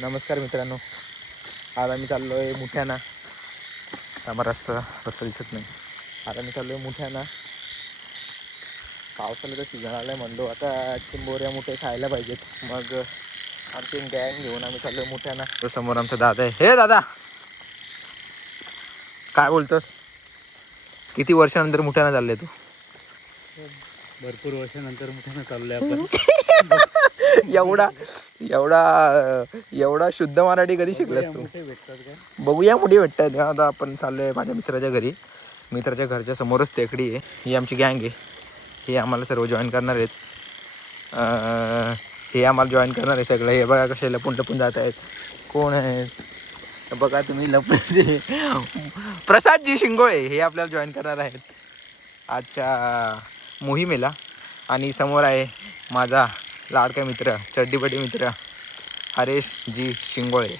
नमस्कार मित्रांनो, आज आम्ही चाललो आहे मुठ्याना. आम्हाला रस्ता दिसत नाही. आज आम्ही चाललो आहे मुठ्याना. पावसाला तर सीझन आला आहे म्हणलो, आता चिंबोऱ्या मुठे खायला पाहिजेत. मग आमची गँग घेऊन आम्ही चाललो आहे मुठ्याना. तो समोर आमचा दादा आहे. हे दादा, काय बोलतोस? किती वर्षानंतर मुठ्याना चालले तू? भरपूर वर्षानंतर मुठ्यानं चाललोय आपण. एवढा शुद्ध मराठी कधी शिकलास तू? भेटतात का? बघूया मुठी भेटतात. आता आपण चाललोय माझ्या मित्राच्या घरी. मित्राच्या घरच्या समोरच टेकडी आहे. ही आमची गँग आहे. हे आम्हाला सर्व जॉईन करणार आहेत. हे आम्हाला जॉईन करणार आहे सगळं. हे बघा कसे लपून जात आहेत. कोण आहेत बघा तुम्ही, लपून. प्रसादजी शिंगोळे हे आपल्याला जॉईन करणार आहेत आजच्या मोहिमेला. आणि समोर आहे माझा लाडका मित्र, चड्डीपट्टी मित्र हरेश जी शिंगोळे.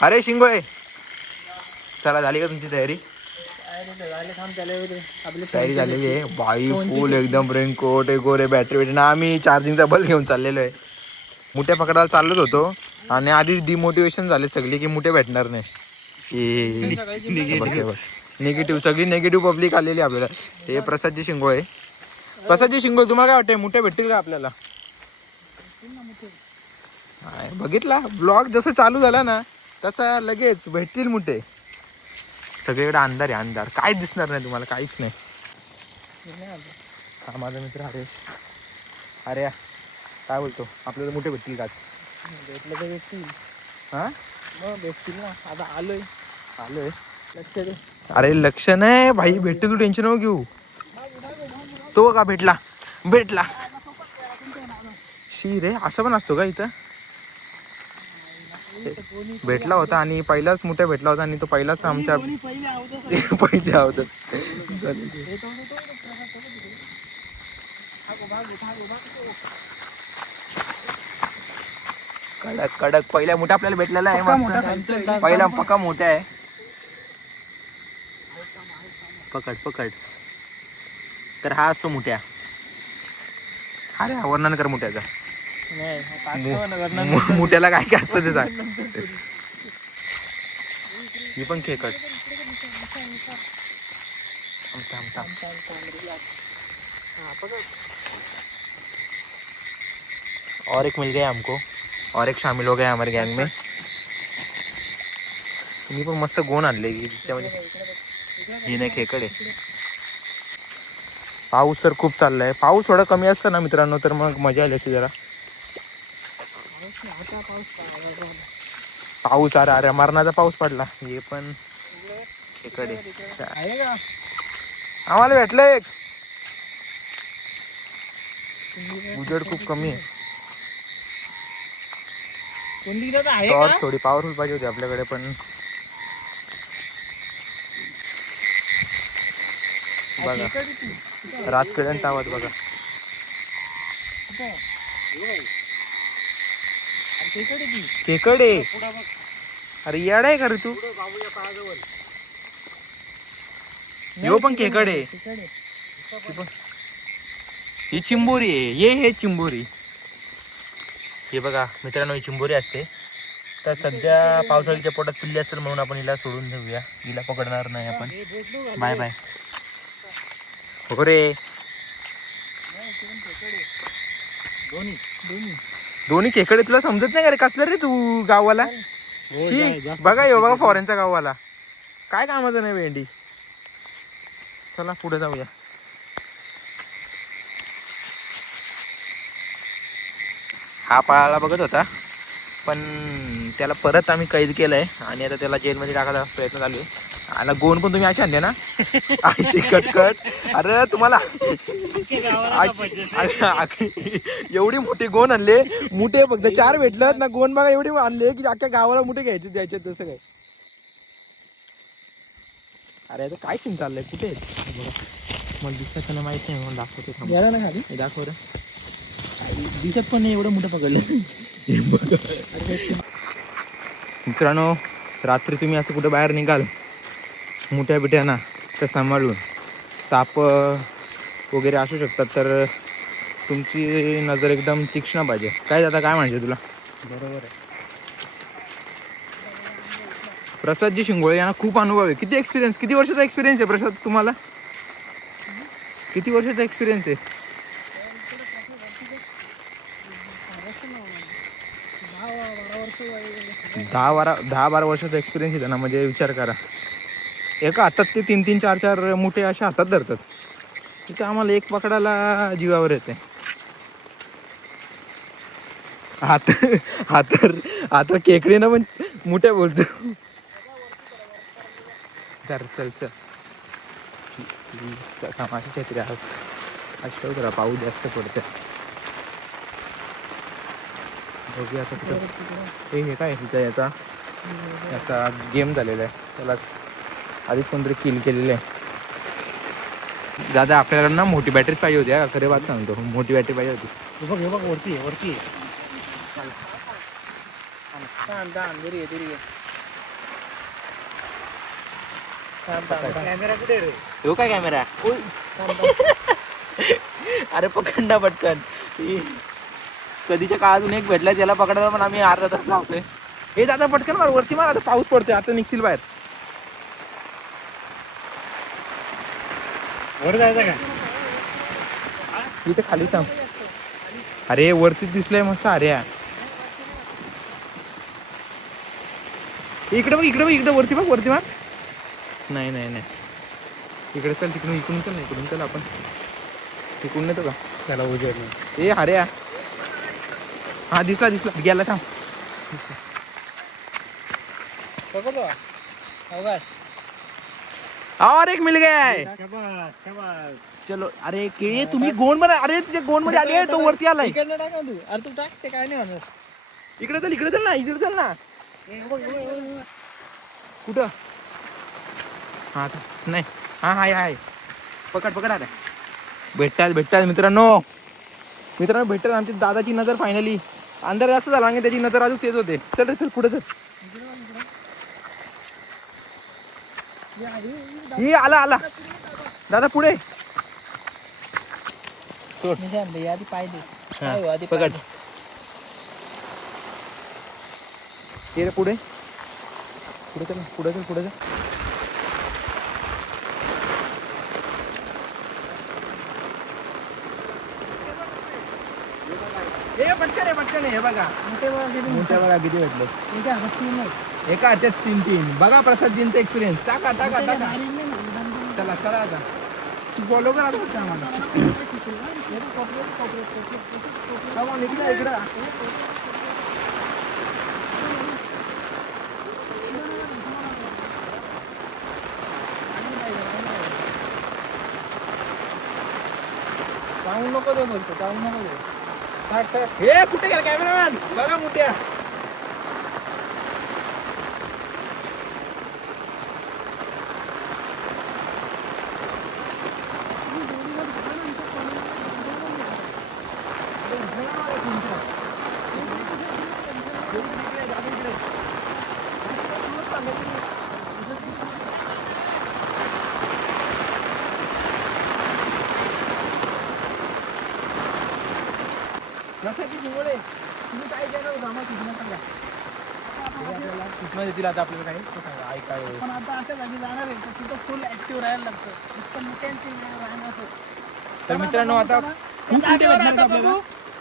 हरेश शिंगोळे, चला झाली का तुमची तयारी? तयारी झालेली आहे बाई, फुल एकदम. रेनकोट गोरे बॅटरी ना. आम्ही चार्जिंगचा बल्ब घेऊन चाललेलो आहे. मुठ्या पकडायला चाललोच होतो आणि आधीच डिमोटिवेशन झाले सगळी की मुठे भेटणार नाही. निगेटिव्ह सगळी निगेटिव्ह पब्लिक आलेली आपल्याला. हे प्रसादजी शिंगोळे. प्रसादजी शिंगोळे, तुम्हाला काय वाटतंय, मुठे भेटतील का आपल्याला? बघितला ब्लॉग जसं चालू झाला ना तसा लगेच भेटतील मुठे. सगळीकडे अंधार आहे, अंधार. काहीच दिसणार नाही तुम्हाला, काहीच नाही. हा माझा मित्र हरेश. अरे काय बोलतो, आपल्याला मुठे भेटतील काच? भेटलं तर भेटतील. हा मग भेटतील ना. आता आलोय. लक्ष दे. अरे लक्ष नाही भाई, भेटते, तू टेन्शन नको घेऊ. तो का भेटला शी रे. असं पण असतो का इथं? भेटला होता आणि पहिलाच मुठ्या भेटला होता आणि तो पहिलाच आमच्या पहिले आवतच. कडक कडक पहिल्या मुठ्या आपल्याला भेटलेला आहे. मस्त पहिला पक्का मोठा आहे. पकड. तर हा असतो मुठ्या. अरे वर्णन कर मुठ्याचा. मुठ्याला काय काय असतं ते सांग. ही पण खेकड. और एक मिल गया हमको, और एक शामिल हो गया हमारे गैंग में. मी पण मस्त गोण आणले त्यामध्ये. ही नाही खेकड आहे. पाऊस तर खूप चाललाय. पाऊस थोडा कमी असतं ना मित्रांनो तर मग मजा आली असते जरा. पाऊस अरे मरणाचा पाऊस पडला. हे पण खेकड आहे. आम्हाला भेटलं एक. उजेड खूप कमी आहे. टॉर्च थोडी पॉवरफुल पाहिजे होती आपल्याकडे, पण बघा रातकिड्यांचा आवाज बघा. खेकड आहे. अरे येडा आहे का रे तू? यो पण खेकड आहे. ही चिंबोरी आहे. हे चिंबोरी. हे बघा मित्रांनो, ही चिंबोरी असते. तर सध्या पावसाळ्याच्या पोटात पिल्ली असेल म्हणून आपण हिला सोडून देऊया. हिला पकडणार नाही आपण. Bye bye. हो रे. दोन्ही खेकडे. तुला समजत नाही का रे? कसलं रे तू गाववाला? शी बघा, यो बघा फॉरेनचा गाववाला. काय कामाचं नाही भेंडी. चला पुढे जाऊया. हा पळायला बघत होता पण त्याला परत आम्ही कैद केलंय आणि आता त्याला जेलमध्ये टाकायचा प्रयत्न चालू आहे. आला गोण पण तुम्ही अशी आणले ना, आईची कटकट. अरे तुम्हाला एवढी मोठी गोण आणले. मुठे फक्त 4 भेटलं ना, गोण बघा एवढी आणले की अख्ख्या गावाला मुठे घ्यायचे द्यायचे. तसं काय? अरे आता काय सीन चाललंय? कुठे मला दिसत त्यांना माहित नाही म्हणून दाखवतो. दाखव रे. दिसत पण नाही एवढं मोठं पकडलं. मित्रांनो, रात्री तुम्ही असं कुठं बाहेर निघाल मोठ्या बिट्याना तर सांभाळून. साप वगैरे असू शकतात, तर तुमची नजर एकदम तीक्ष्ण पाहिजे. काय जाता, काय म्हणजे तुला? बरोबर आहे. प्रसादजी शिंगोळे यांना खूप अनुभव आहे. किती एक्सपिरियन्स, किती वर्षाचा एक्सपिरियन्स आहे प्रसाद तुम्हाला? किती वर्षाचा एक्सपिरियन्स आहे? 10-12 वर्षाचा एक्सपिरियन्स आहे त्यांना. म्हणजे विचार करा, एका हातात ते 3-3, 4-4 मुठे असे हातात धरतात. तिथे आम्हाला एक पकडायला जीवावर येते. हात हात केकडीनं पण मुठ्या बोलतो. चल माझी छत्री आहोत जरा पाऊस जास्त पडते. बघूया आता कुठं हे काय तिथं याचा गेम झालेला आहे. त्याला आधीच कोणतरी किल केलेलं आहे. दादा आपल्याला ना मोठी बॅटरीच पाहिजे होती. हा खरे बात सांगतो, मोठी बॅटरी पाहिजे होती. हे बघ वरती आहे. कॅमेरा कुठे रे? तो काय कॅमेरा? अरे पकडा पटकन. कधीच्या काळातून एक भेटलाय त्याला पकडायला पण आम्ही अर्धा तास लावतोय. हे दादा पटकन मार वरती मार. आता पाऊस पडतोय, आता निघतील बाहेर. वर जायचं का? इथे खाली थांब. अरे वरती दिसलंय मस्त. अरे इकडे बघ, इकडे वरती बघ, वरती मार. नाही इकडे चल, इकडून चल. नाही इकडून चल, आपण इकडून नेतो का त्याला उजेड नाही. ए अरे हा दिसला गेला. थांब. और एक मिल गया है. चलो. अरे केळी तुम्ही गोंड मध्ये, अरे तिच्या गोंड मध्ये आले, तो वरती आलाय. अरे तू टाक, ते काय नाही होणार. इकडे चल ना. कुठं? हा नाही. हा हाय. पकड. अरे भेटतात मित्रांनो भेटतात. आमची दादाची नजर फायनली अंधार जास्त झाला आणि त्याची नजर अजून तेच होते. चल पुढे चल. ही आला दादा पुढे. आधी पाय दे. पकड. ये रे पुढे चल. पटकन हे बघा. मोठ्या बघा किती भेटलं. एका हातात 3 बघा प्रसादजींचा एक्सपिरियन्स. टाका. चला आता तू फॉलो कर आता फक्त आम्हाला. इकडं जाऊ नको दे बोलतो. हे कुठे गेला कॅमेरामॅन? बघा मोठ्या. तुम्ही काय केलं सूचना देतील आता आपल्याला काही ऐकाय. पण आता अशा जागी जाणार आहे तर तिथं फुल ऍक्टिव्ह राहायला लागतं. नुसतं मुक्यांची राहणं असं. तर मित्रांनो आता खूप मोठे भेटणार आपल्याला.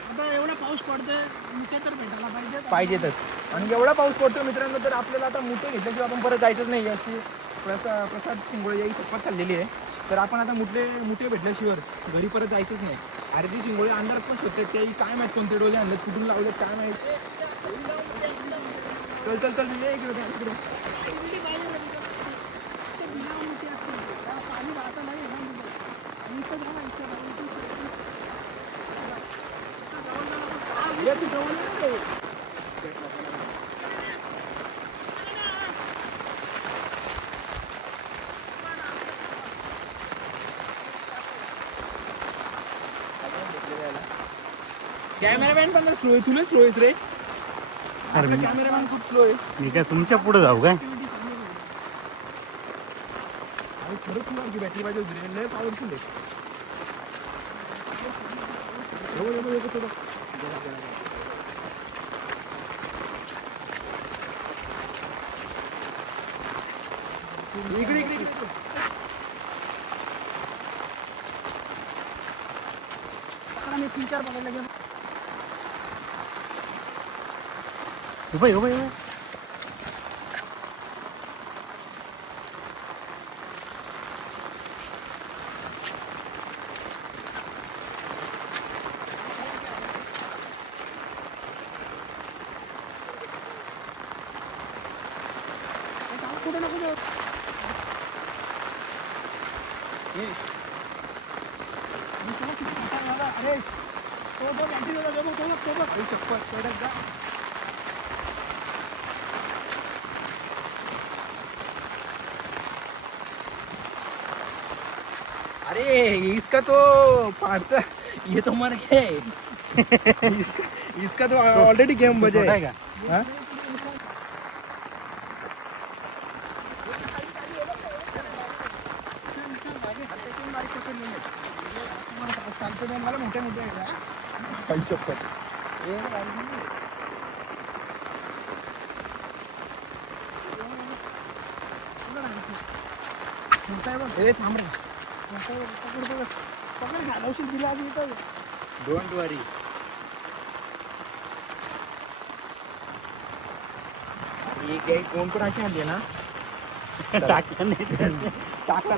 आता एवढा पाऊस पडतोय, मुके तर भेटायला पाहिजेतच. आणि एवढा पाऊस पडतो मित्रांनो, तर आपल्याला आता मुठे घेतल्याशिवाय आपण परत जायचंच नाही. अशी प्रसाद शिंगोळे याची शपथ खाल्लेली आहे. तर आपण आता मुठे भेटल्याशिवाय घरी परत जायचंच नाही. अरे ती शिंगोळे अंधारात पण शोधते. ते काय माहित कोणते डोले आणले, कुठून लावले काय माहित. चल ये इकडे. कॅमेरामॅन पण स्लो आहे. तुला स्लो आहेस रे. कॅमेरामॅन खूप स्लो आहे. मी काय तुमच्या पुढे जाऊ काय? खरंच बॅटरी पाहिजे होती. लय पॉवरफुल आहे. इकडे इकडे इकडे. आता मी 3-4 पकडले गेलो. उभे उभे उभे. कुठे नको जाऊ. अरे तो बघ entry ला बघ, तो बघ. आई शपथ, कडक जा. अरे इसका तो पार्चा ये तो मर गया है. इसका तो ऑलरेडी गेम बजा छोटा है. आहे का? हाँ? चालते दोन मला मोठे मोठे आहे. आई शपथ. ए थांब रे. पकड घालवशील तिला आधी इथं. डोंट वरी. ही काही कोण पण अशी आणली ना. टाकलं नाही ते. टाकलं.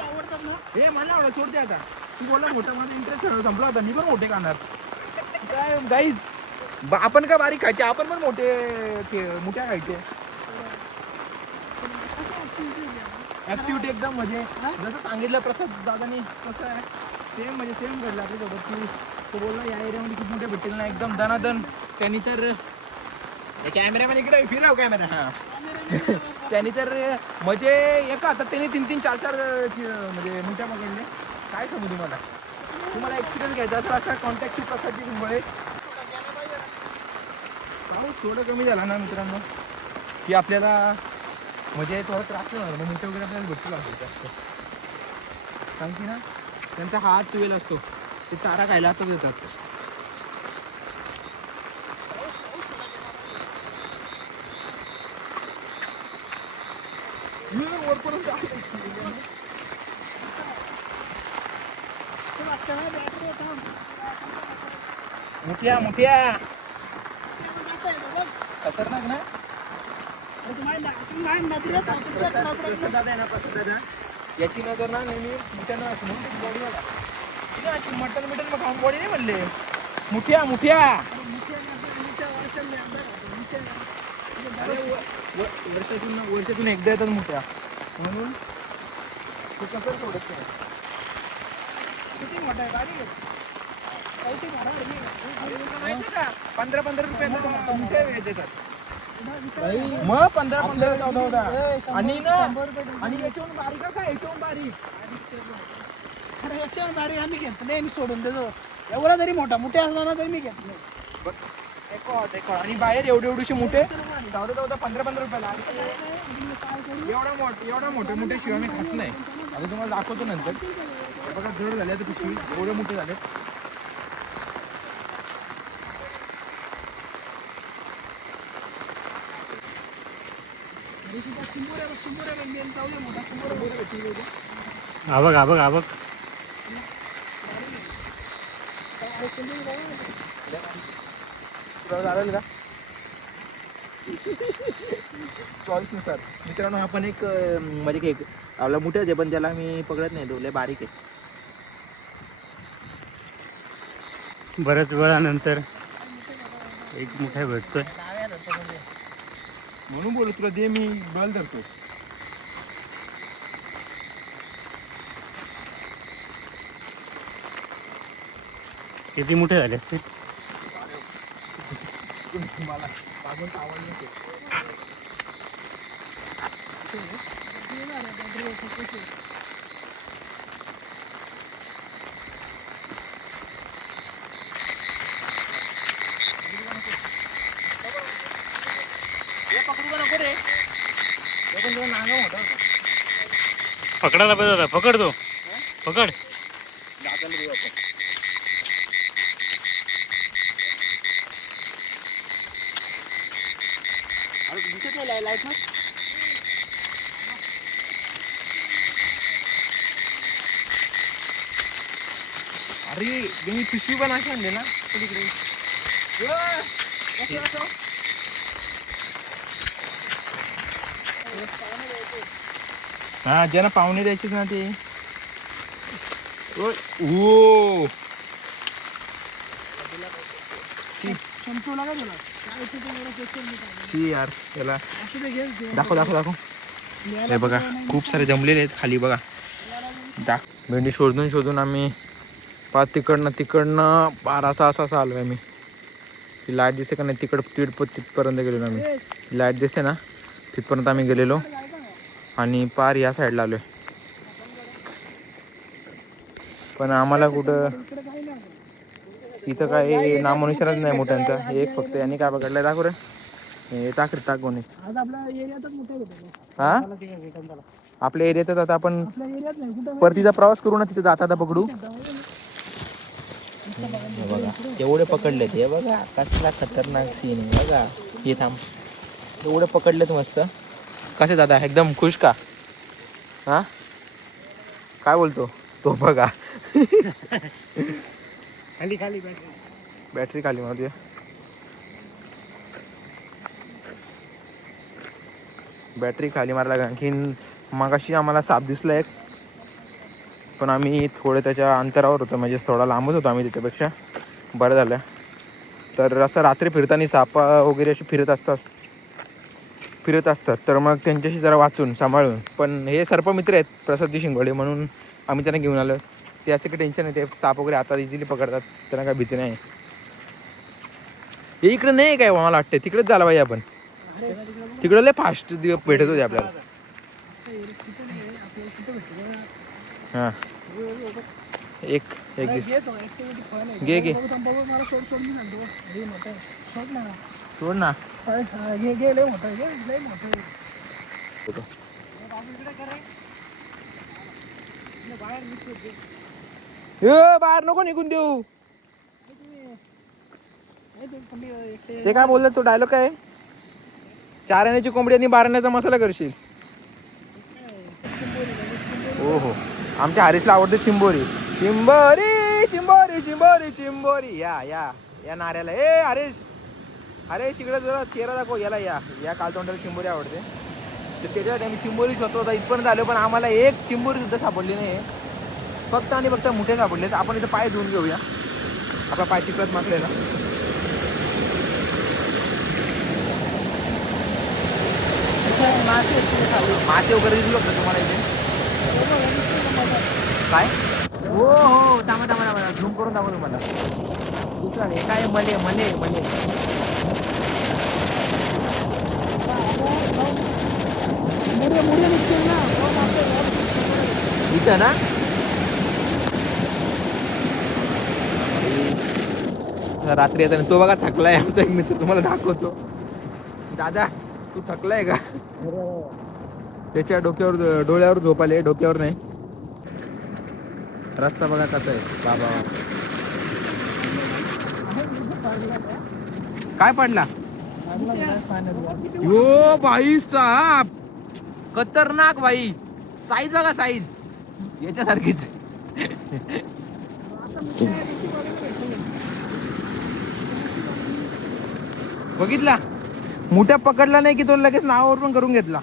आवडतात ना. हे मला एवढं सोडते आता. तू बोलला मोठा, माझा इंटरेस्ट संपला होता. मी पण मोठे खाणार. काय गाईज, आपण काय बारीक खायचे, आपण पण मोठ्या खायचे. ऍक्टिव्हिटी एकदम म्हणजे जसं सांगितलं प्रसाद दादानी कसं आहे सेम, म्हणजे सेम घडलं आपल्यासोबत की तो बोलला या एरियामध्ये खूप मोठे भेटतील ना, एकदम दनादन. त्यांनी तर कॅमेरामॅन इकडे फिरव कॅमेरा. हा त्यांनी तर म्हणजे एका हातात त्यांनी 3-3, 4-4 म्हणजे मोठ्या पकडले. काय सांगू तुम्हाला एक्सपिरियन्स घ्यायचा असं असा कॉन्टॅक्टची प्रसादची मुळे पाऊस थोडं कमी झाला ना मित्रांनो की आपल्याला म्हणजे थोडा त्रास नाही होणार. मग मोठे वगैरे आपल्याला भेटू लागतो जास्त. कारण की ना त्यांचा हात चुवेल असतो, ते चारा खायला आता देतात. वरपर्यंत मुठ्या खतरनाक ना. प्रसाद दादा आहे ना, प्रसाद दादा याची नजर ना नेहमी मुठ्यानं असं म्हणून बॉडीवाला तिने अशी मटन मग खाऊन बॉडी नाही म्हणले. मुठ्या अरे वर्षातून एकदा येतात मुठ्या, म्हणून ते कसं सोडत नाही. किती मोठा आहे गाडी. 15-15 रुपयाचा मुठ्या वेळ देतात. मग 15-15 14 आणि ना, आणि याच्याहून बारीक का याच्याहून बारीक. अरे याच्यावर बारीक आम्ही घेतले, मी सोडून देतो. एवढा जरी मोठा असला ना तरी मी घेतले. आणि बाहेर एवढे मोठे 14-15 रुपयाला. एवढा मोठे शिवाय मी खात नाही. आता तुम्हाला दाखवतो नंतर. बघा जड झाले आता पिशवी, एवढे मोठे झाले. आवक चालेल का चॉईस नुसार. मित्रांनो हा पण एक म्हणजे एक आपला मोठे आहे पण त्याला मी पकडत नाही, तो लय बारीक आहे. बऱ्याच वेळानंतर एक मोठा भेटतोय. म्हणून बोलू तुला दे, मी बल धरतो. किती मोठे झाले असते. मला मागून आवडलं ते. नागा मोठा होता. पकडायला पाहिजे होता. पकड तो. पकड. दादाला देऊ आपण. अरे दिसत नाही लाईट ना. अरे मी पिशवी पण अशी आणली ना पलीकडे. हा ज्यांना पाहुणे द्यायचे ना ते. ओ संपवला का तुला? काय ते एवढं पेशल नाही काय. शी यार त्याला असं ते घे. दाखव दाखव दाखव. हे बघा खूप सारे जमलेले आहेत खाली बघा. भेंडी शोधून शोधून आम्ही पाच तिकडनं 12 आलो आहे. मी ती लाईट दिसते का नाही तिथपर्यंत गेलेलो आम्ही. लाईट दिसते ना तिथपर्यंत आम्ही गेलेलो आणि पार या साईडला आलो आहे. पण आम्हाला कुठं इथं काय नामोनिशाणच नाही मोठ्यांचा. एक फक्त यांनी काय पकडलाय दाखव रे. हे टाक रे टाक कोणी. आज आपल्या एरियातच मोठे होते. हा आपल्या एरियातच आता आपण आपल्या एरियात नाही कुठं परतीचा प्रवास करू ना तिथे जाता पकडू. बघा एवढे पकडलेत. हे बघा कसला खतरनाक सीन आहे बघा. हे थांब एवढे पकडलेत मस्त. कसे दादा एकदम खुश का? हा काय बोलतो तो बघा. खाली खाली बॅटरी खाली मारते. बॅटरी खाली मारला. आणखीन मगाशी आम्हाला साप दिसला एक. पण आम्ही थोडं त्याच्या अंतरावर होतो म्हणजे थोडा लांबच होतो आम्ही त्याच्यापेक्षा. बरं झालं. तर असं रात्री फिरताना साप वगैरे असे फिरत असतात तर मग त्यांच्याशी जरा वाचून सांभाळून. पण हे सर्पमित्र आहेत प्रसादजी शिंगोळे म्हणून आम्ही त्यांना घेऊन आलो. ते असं काही टेन्शन नाही. ते साप वगैरे आता इझिली पकडतात. त्यांना काय भीती नाही. हे इकडे नाही काय मला वाटतं तिकडेच झालं पाहिजे आपण. तिकडं लय फास्ट भेटत होते आपल्याला. हां एक दिस घे घे सोड ना. बाहेर नको निघून देऊ. ते काय बोलतात तो डायलॉग काय? 4 आण्याची कोंबडी आणि 12 आण्याचा मसाला करशील. हो हो आमच्या हरीशला आवडते चिंबोरी. चिंबोरी चिंबोरी चिंबोरी चिंबोरी. या या या नाऱ्याला. ए हरीश हरीश तिकडे जरा चेहरा दाखव. याला या कालतोंडाला चिंबोरी आवडते. तर त्याच्यासाठी आम्ही चिंबोरी शोधतो होता. इथपर्यंत आलो पण आम्हाला एक चिंबोरी सुद्धा सापडली नाही. फक्त आणि फक्त मुठे सापडले. तर आपण इथं पाय धुवून घेऊया. आपला पाय चिकट मागलेला. मासे वगैरे दिसलो होतं तुम्हाला इथे काय? हो हो थांबा थांबा थांबा झूम करून दाखव तुम्हाला. दुसरा हे काय मले मले मले. इथं ना रात्री येताना तो बघा थकलाय. आमचा एक मित्र तुम्हाला दाखवतो. दादा तू थकलाय का? त्याच्या डोक्यावर डोळ्यावर झोप आले. डोक्यावर नाही. रस्ता बघा कसा आहे बाबा. काय पडला? यो भाई साप खतरनाक भाई. साईज बघा साईज याच्यासारखीच. बघितला मुठ्या पकडला नाही की तो लगेच नावावर पण करून घेतला.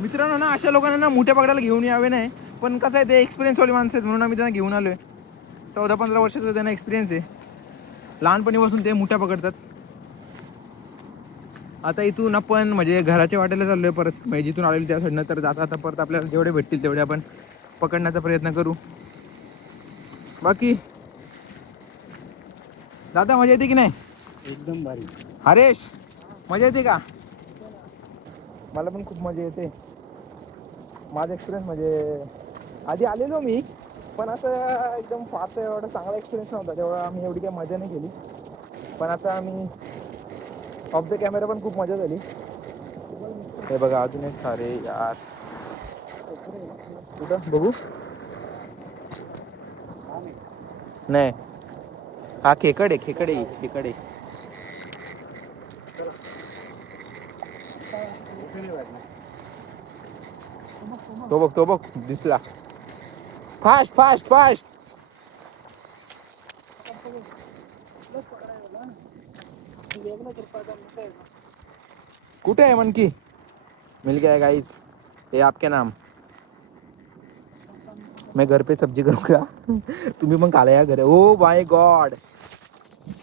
मित्रांनो ना अशा लोकांना ना मुठ्या पकडायला घेऊन यावे नाही. पण कसं आहे ते एक्सपिरियन्सवाली माणसं आहेत म्हणून आम्ही त्यांना घेऊन आलोय. 14-15 वर्षाचा त्यांना एक्सपिरियन्स आहे. लहानपणीपासून ते मुठ्या पकडतात. आता इथून आपण म्हणजे घराच्या वाटेला चाललोय परत. म्हणजे जिथून आलेलो त्या साईडनं. तर जाता आता परत आपल्याला जेवढे भेटतील तेवढे आपण पकडण्याचा प्रयत्न करू. बाकी दादा मजा येते की नाही? एकदम भारी. हरेश मजा येते का? मला पण खूप मजा येते. माझा एक्सपिरियन्स म्हणजे आधी आलेलो मी पण असं एकदम फास्ट एवढा चांगला एक्सपिरियन्स नव्हता. तेवढा आम्ही एवढी काही मजा नाही केली. पण आता आम्ही ऑफ द कॅमेरा पण खूप मजा झाली. हे बघा अजून एक. अरे यार कुठं बघू. नाही हा खेकडे खेकडे खेकडे. तो बघ दिसला. Fast fast fast. कुठे आहे मनकी. मिल गया गाइस, ये आपके नाम. मैं घर पे सब्जी करूँगा. तुम्ही पण खाला या घरी. Oh my God.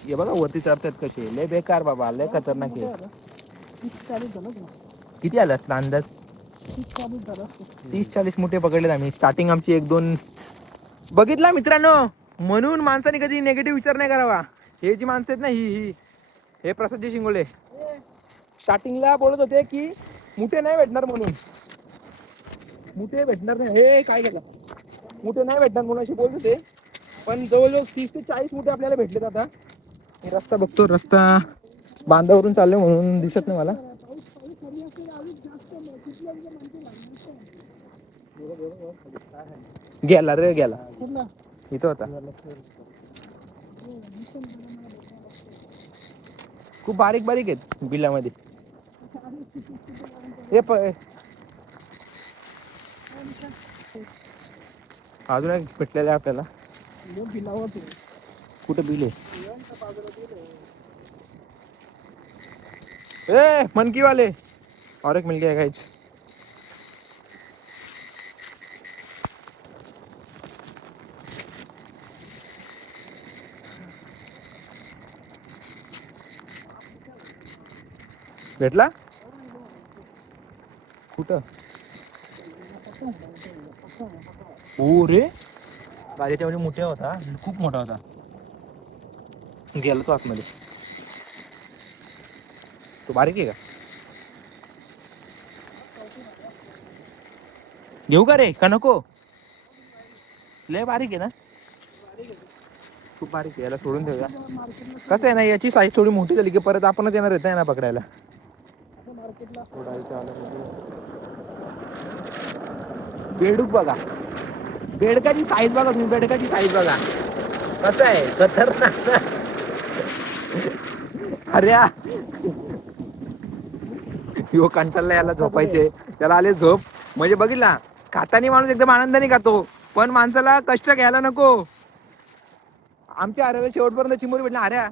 हे बघा वरती चढतात कसे. लय बेकार बाबा, लय खतरनाक आहे. किती आलं असतं अंदाज. 30-40 मोठे पकडलेत आम्ही. स्टार्टिंग आमची 1-2 बघितला मित्रांनो. म्हणून माणसाने कधी नेगेटिव्ह विचार नाही करावा. हे जी माणसं आहेत ना ही हे प्रसादजी शिंगोळे स्टार्टिंगला बोलत होते की मुठे नाही भेटणार म्हणून. मुठे भेटणार नाही. हे काय केलं. मुठे नाही भेटणार म्हणून असे बोलत होते. पण जवळजवळ 30 ते 40 मुठे आपल्याला भेटलेत आता. मी रस्ता बघतो. रस्ता बांधावरून चालले म्हणून दिसत नाही मला. गेला रे गेला. इथं होता. खूप बारीक बारीक आहेत बिलामध्ये. हे अजून एक भेटलेलं आहे आपल्याला. कुठे बिल आहे. ए मनकी वाले और एक मिल गया गाइस. भेटला कुठं. ओ रे गाडीच्या म्हणजे मोठा होता. खूप मोठा होता. गेला तो आतमध्ये. तो बारीक आहे का. घेऊ का रे का नको. लय बारीक आहे ना. खूप बारीक आहे. याला सोडून देऊया. कसं आहे ना याची साईज थोडी मोठी झाली की परत आपणच येणार येत ना पकडायला. बेडूक बघा. बेडकाची साईज बघा तुम्ही. बेडकाची साईज बघा कसं आहे खतरनाक. अरे यो कंटाळला याला झोपायचे. त्याला आले झोप. म्हणजे बघितला खातानी माणूस एकदम आनंदाने खातो पण माणसाला कष्ट घ्यायला नको. आमच्या आऱ्याला शेवटपर्यंत चिंबोरी भेटला. आऱ्या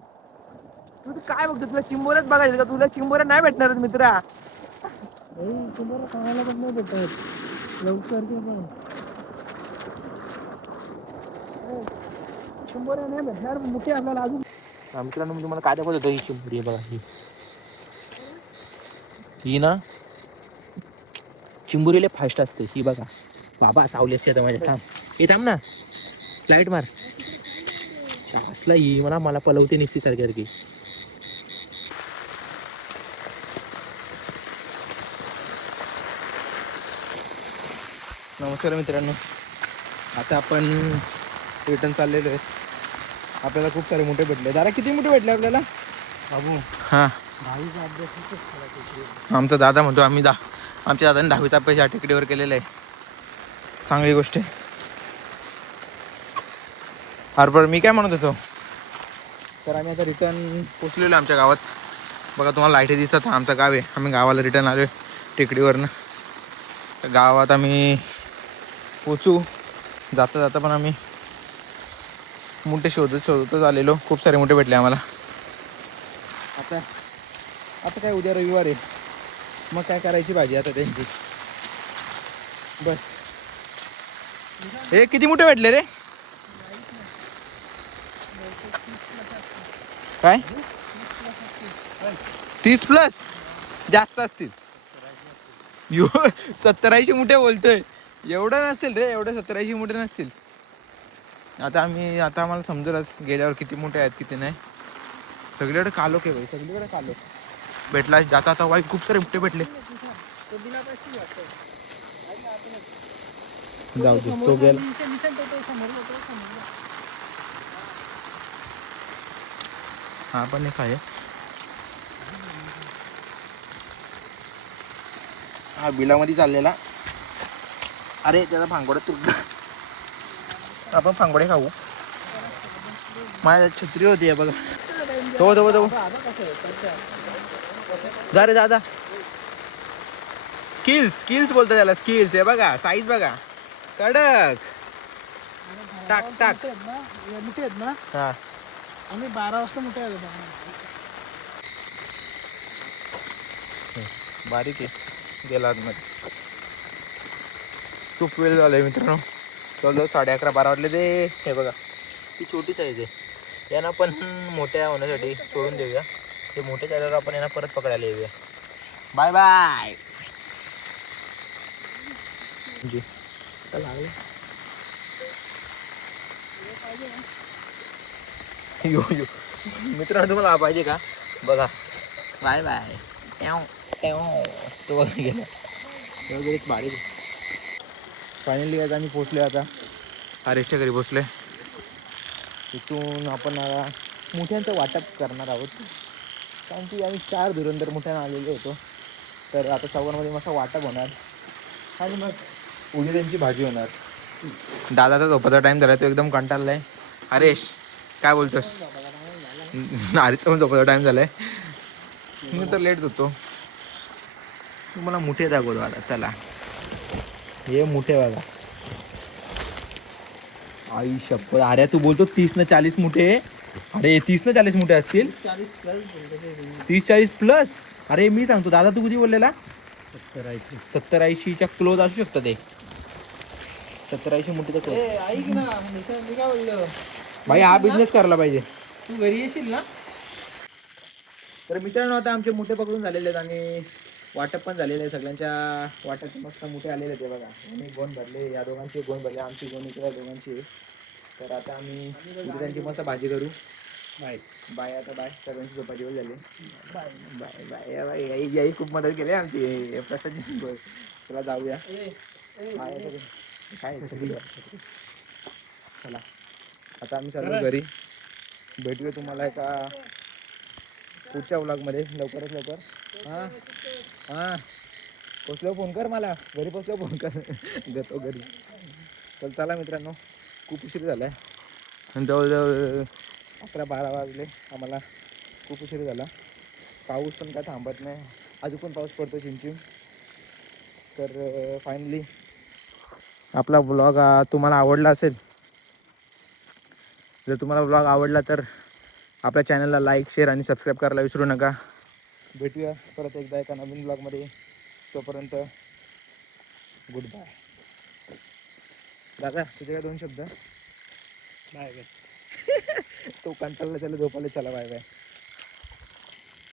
तू काय बघतो. तुला चिंबोऱ्याच बघायचं का. तुला चिंबोऱ्या नाही भेटणार मित्रा. चिंबोऱ्या खायला पण नाही भेटत लवकर. चिंबोऱ्या नाही भेटणार मोठे आपल्याला अजून. मित्रांनो मी तुम्हाला काय दाखवत होतो. ही चिंबोरी बघा. ही ना चिंबोरीला फास्ट असते. ही बघा बाबा चावली असते आता माझ्या. थांब हे थांब ना. फ्लाईट मार. असला ही मला पलवते निघते सारखी. नमस्कार मित्रांनो. आता आपण रिटर्न चाललेलो आहे. आपल्याला खूप सारे मोठे भेटले. दादा किती मोठे भेटले आपल्याला बाबू. हां आमचा दादा म्हणतो आम्ही आमच्या दादाने 10वीचा अभ्यास या टेकडीवर केलेला आहे. चांगली गोष्ट आहे. बरं मी काय म्हणत होतो. तर आम्ही आता रिटर्न पोचलेलो आमच्या गावात. बघा तुम्हाला लाईटी दिसतात. आमचं गाव आहे. आम्ही गावाला रिटर्न आलो आहे टेकडीवरनं. तर गावात आम्ही पोचू. जाता जाता पण आम्ही मोठे शोधतच आलेलो. खूप सारे मोठे भेटले आम्हाला. आता काय उद्या रविवार आहे. मग काय करायची भाजी आता त्यांची. बस. हे किती मोठे भेटले रे. काय 30+ जास्त असतील. 70-80 मोठे बोलतोय. एवढं नसतील रे. एवढे 70-80 मोठे नसतील. आता आम्हाला समजेलच गेल्यावर किती मोठे आहेत किती नाही. सगळीकडे कालोख आहे भाई. सगळीकडे कालोख भेटला. जाता आता वाईट खूप सारे मोठे भेटले. जाऊ दे तो गेला. हा पण एक आहे. हा बिलामध्ये चाललेला. अरे त्याचा फांगोडा तुटला. आपण फांगोडे खाऊ. माझ्या छत्री होती आहे बघा. तो जा रे दादा. स्किल्स बोलतो त्याला. स्किल्स आहे बघा. साईज बघा कडक. टाक. मोठे आहेत ना. हा आम्ही 12 वाजता मोठे आलो. बारीक आहे. गेला आतमध्ये. खूप वेळ झालाय मित्रांनो. जवळजवळ 11:30-12 वाजले ते. हे बघा ती छोटी साईज आहे. यांना पण मोठ्या होण्यासाठी सोडून देऊया. ते मोठे झाल्यावर आपण यांना परत पकडायला येऊया. Bye bye. जी लागले. यो मित्रांनो तुम्हाला पाहिजे का बघा. Bye bye. तो बघा गेला. एक बारीक. फायनली आज आम्ही पोचले. आता हरेशच्या घरी पोचले. तिथून आपण मुठ्यांचं वाटप करणार आहोत. कारण की आम्ही 4 धुरंधर मुठ्यानं आलेलो होतो. तर आता चौघांमध्ये मस्त वाटप होणार आणि मग उद्या त्यांची भाजी होणार. दादाचा झोपाचा टाईम झाला. तो एकदम कंटाळला आहे. हरेश काय बोलतोस? हरेशचा पण झोपाचा टाईम झाला आहे. मी तर लेट होतो. तुम्हाला मुठे दाखवतो आता. चला हे मुठे बघा. आई शप्पथ. अरे तू बोलतो 30 न 40 मुठे. अरे 30 न 40 मुठे असतील. 30-40 प्लस. अरे मी सांगतो दादा तू किती बोललेला? 70-80च्या क्लोज असू शकतं ते. 70-80 मुठे तर ऐक ना मी काय बोललो. भाई हा बिझनेस करायला पाहिजे. तू घरी येशील ना. तर मित्रांनो आता आमचे मुठे पकडून झालेले आहेत आणि वाटप पण झालेलं आहे. सगळ्यांच्या वाटप मस्त मोठे आलेले ते बघा. आम्ही गोण भरले. या दोघांचे गोण भरले. आमची गोण इकडे दोघांची. तर आता आम्ही त्यांची मस्त भाजी करू. बाय आता बाय. सगळ्यांची झोपाची वेळ झाली. Bye bye bye. याही खूप मदत केली आमची. प्रसादची. चला जाऊया. काय चला आता आम्ही सर्व घरी भेटूया तुम्हाला एका पुढच्या व्लॉगमध्ये लवकरात लवकर. हां पोचल्यावर फोन कर मला. घरी पोचल्यावर फोन कर. देतो घरी. चला मित्रांनो खूप उशीर झाला आहे. जवळजवळ 11-12 वाजले. आम्हाला खूप उशीर झाला. पाऊस पण काय थांबत नाही. अजून पण पाऊस पडतो चिमचिम. तर फायनली आपला व्लॉग तुम्हाला आवडला असेल. जर तुम्हाला व्लॉग आवडला तर आपल्या चॅनलला लाईक शेअर आणि सबस्क्राईब करायला विसरू नका. भेटूया परत एकदा एका नवीन ब्लॉगमध्ये. तोपर्यंत गुड बाय. दादा तुझे काय 2 शब्द? Bye bye. तो कंटाळला त्याला झोपायला. चला बाय बाय.